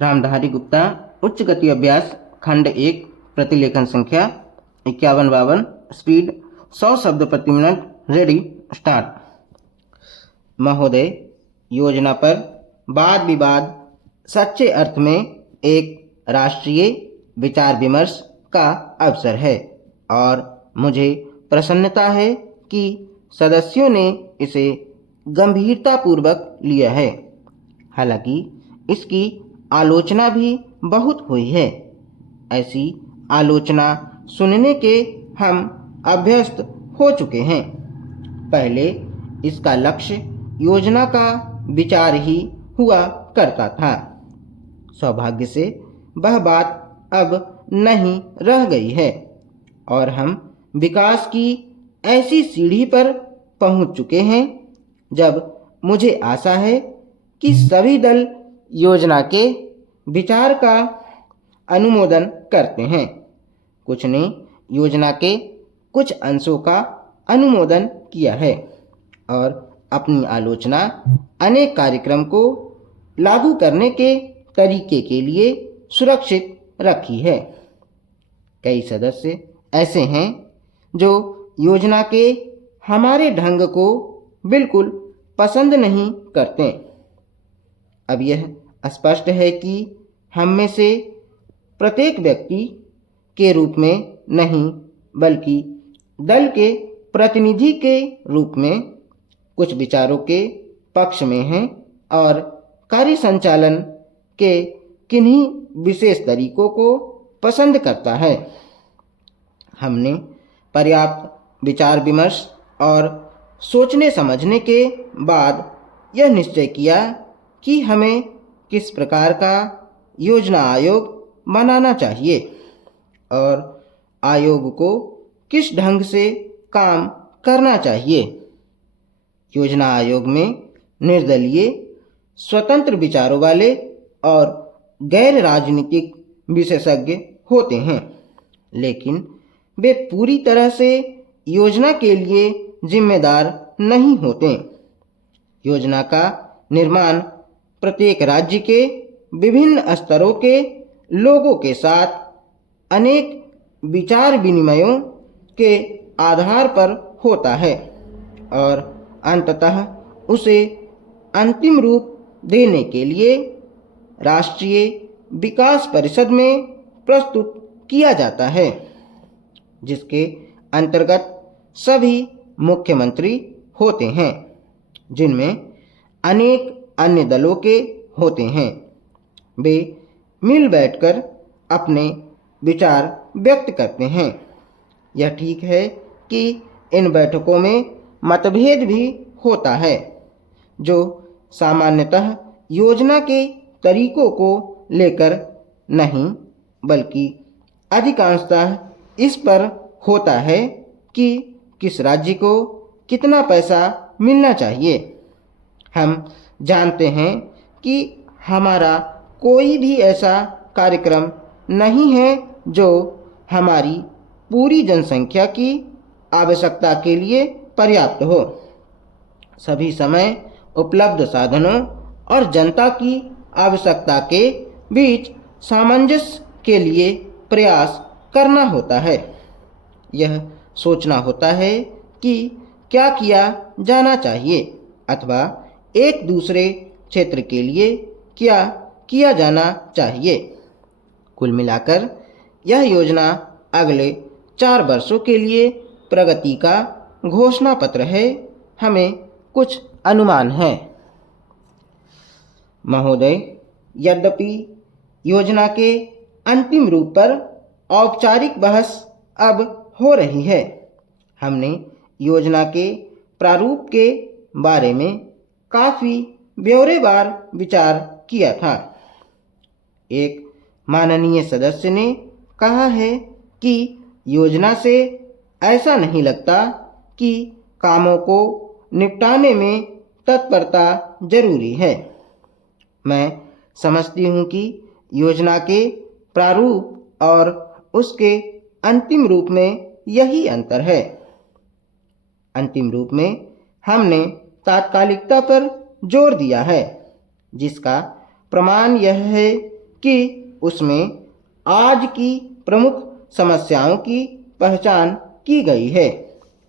रामधारी गुप्ता उच्च गति अभ्यास खंड 1 प्रतिलेखन संख्या 5152 स्पीड 100 शब्द प्रति मिनट रेडी स्टार्ट। महोदय, योजना पर वाद विवाद सच्चे अर्थ में एक राष्ट्रीय विचार विमर्श का अवसर है और मुझे प्रसन्नता है कि सदस्यों ने इसे गंभीरतापूर्वक लिया है। हालांकि इसकी आलोचना भी बहुत हुई है। ऐसी आलोचना सुनने के हम अभ्यस्त हो चुके हैं। पहले इसका लक्ष्य योजना का विचार ही हुआ करता था। सौभाग्य से वह बात अब नहीं रह गई है और हम विकास की ऐसी सीढ़ी पर पहुंच चुके हैं जब मुझे आशा है कि सभी दल योजना के विचार का अनुमोदन करते हैं। कुछ ने योजना के कुछ अंशों का अनुमोदन किया है और अपनी आलोचना अनेक कार्यक्रम को लागू करने के तरीके के लिए सुरक्षित रखी है। कई सदस्य ऐसे हैं जो योजना के हमारे ढंग को बिल्कुल पसंद नहीं करते। अब यह स्पष्ट है कि हम में से प्रत्येक व्यक्ति के रूप में नहीं बल्कि दल के प्रतिनिधि के रूप में कुछ विचारों के पक्ष में हैं और कार्य संचालन के किन्हीं विशेष तरीकों को पसंद करता है। हमने पर्याप्त विचार विमर्श और सोचने समझने के बाद यह निश्चय किया कि हमें किस प्रकार का योजना आयोग बनाना चाहिए और आयोग को किस ढंग से काम करना चाहिए। योजना आयोग में निर्दलीय, स्वतंत्र विचारों वाले और गैर राजनीतिक विशेषज्ञ होते हैं, लेकिन वे पूरी तरह से योजना के लिए जिम्मेदार नहीं होते। योजना का निर्माण प्रत्येक राज्य के विभिन्न स्तरों के लोगों के साथ अनेक विचार विनिमयों के आधार पर होता है और अंततः उसे अंतिम रूप देने के लिए राष्ट्रीय विकास परिषद में प्रस्तुत किया जाता है, जिसके अंतर्गत सभी मुख्यमंत्री होते हैं, जिनमें अनेक अन्य दलों के होते हैं। वे मिल बैठकर अपने विचार व्यक्त करते हैं। यह ठीक है कि इन बैठकों में मतभेद भी होता है, जो सामान्यतः योजना के तरीकों को लेकर नहीं बल्कि अधिकांशतः इस पर होता है कि किस राज्य को कितना पैसा मिलना चाहिए। हम जानते हैं कि हमारा कोई भी ऐसा कार्यक्रम नहीं है जो हमारी पूरी जनसंख्या की आवश्यकता के लिए पर्याप्त हो। सभी समय उपलब्ध साधनों और जनता की आवश्यकता के बीच सामंजस्य के लिए प्रयास करना होता है। यह सोचना होता है कि क्या किया जाना चाहिए अथवा एक दूसरे क्षेत्र के लिए क्या किया जाना चाहिए। कुल मिलाकर यह योजना अगले 4 वर्षों के लिए प्रगति का घोषणा पत्र है। हमें कुछ अनुमान है। महोदय, यद्यपि योजना के अंतिम रूप पर औपचारिक बहस अब हो रही है, हमने योजना के प्रारूप के बारे में काफ़ी ब्यौरेवार विचार किया था। एक माननीय सदस्य ने कहा है कि योजना से ऐसा नहीं लगता कि कामों को निपटाने में तत्परता जरूरी है। मैं समझती हूँ कि योजना के प्रारूप और उसके अंतिम रूप में यही अंतर है। अंतिम रूप में हमने तात्कालिकता पर जोर दिया है, जिसका प्रमाण यह है कि उसमें आज की प्रमुख समस्याओं की पहचान की गई है,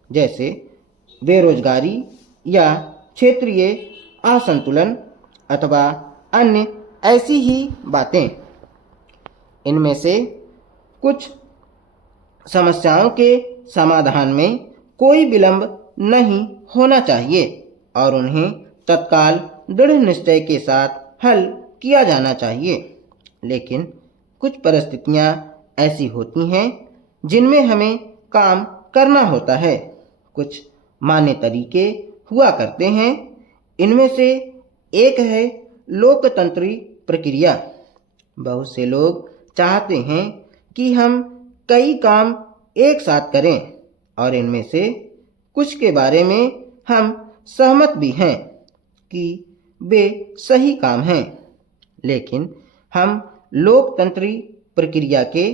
जैसे बेरोजगारी या क्षेत्रीय असंतुलन अथवा अन्य ऐसी ही बातें। इनमें से कुछ समस्याओं के समाधान में कोई विलंब नहीं होना चाहिए और उन्हें तत्काल दृढ़ निश्चय के साथ हल किया जाना चाहिए। लेकिन कुछ परिस्थितियां ऐसी होती हैं जिनमें हमें काम करना होता है। कुछ मान्य तरीके हुआ करते हैं। इनमें से एक है लोकतंत्री प्रक्रिया। बहुत से लोग चाहते हैं कि हम कई काम एक साथ करें और इनमें से कुछ के बारे में हम सहमत भी हैं कि वे सही काम हैं, लेकिन हम लोकतंत्री प्रक्रिया के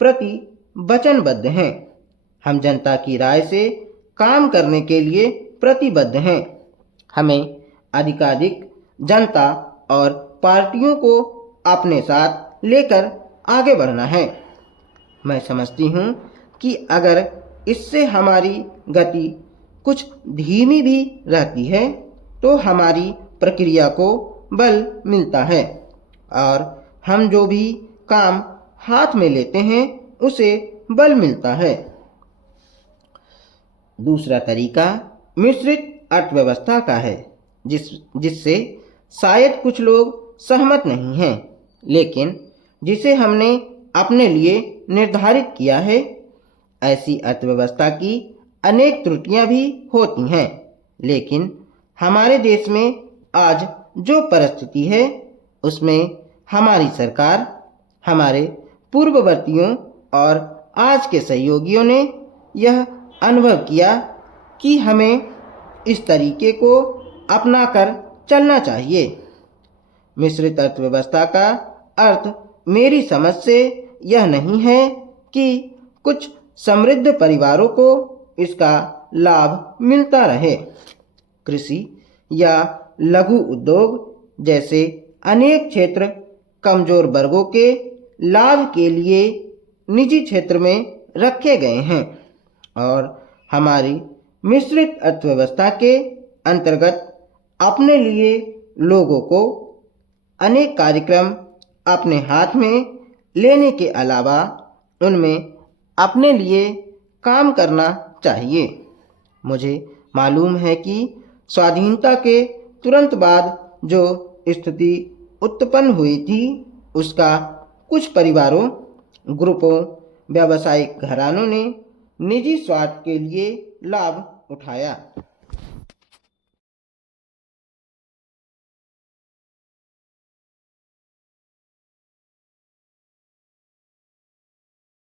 प्रति वचनबद्ध हैं। हम जनता की राय से काम करने के लिए प्रतिबद्ध हैं। हमें अधिकाधिक जनता और पार्टियों को अपने साथ लेकर आगे बढ़ना है। मैं समझती हूँ कि अगर इससे हमारी गति कुछ धीमी भी रहती है तो हमारी प्रक्रिया को बल मिलता है और हम जो भी काम हाथ में लेते हैं उसे बल मिलता है। दूसरा तरीका मिश्रित अर्थव्यवस्था का है, जिससे शायद कुछ लोग सहमत नहीं हैं, लेकिन जिसे हमने अपने लिए निर्धारित किया है। ऐसी अर्थव्यवस्था की अनेक त्रुटियां भी होती हैं, लेकिन हमारे देश में आज जो परिस्थिति है उसमें हमारी सरकार, हमारे पूर्ववर्तियों और आज के सहयोगियों ने यह अनुभव किया कि हमें इस तरीके को अपनाकर चलना चाहिए। मिश्रित अर्थव्यवस्था का अर्थ मेरी समझ से यह नहीं है कि कुछ समृद्ध परिवारों को इसका लाभ मिलता रहे। कृषि या लघु उद्योग जैसे अनेक क्षेत्र कमजोर वर्गों के लाभ के लिए निजी क्षेत्र में रखे गए हैं और हमारी मिश्रित अर्थव्यवस्था के अंतर्गत अपने लिए लोगों को अनेक कार्यक्रम अपने हाथ में लेने के अलावा उनमें अपने लिए काम करना चाहिए। मुझे मालूम है कि स्वाधीनता के तुरंत बाद जो स्थिति उत्पन्न हुई थी उसका कुछ परिवारों, ग्रुपों, व्यावसायिक घरानों ने निजी स्वार्थ के लिए लाभ उठाया।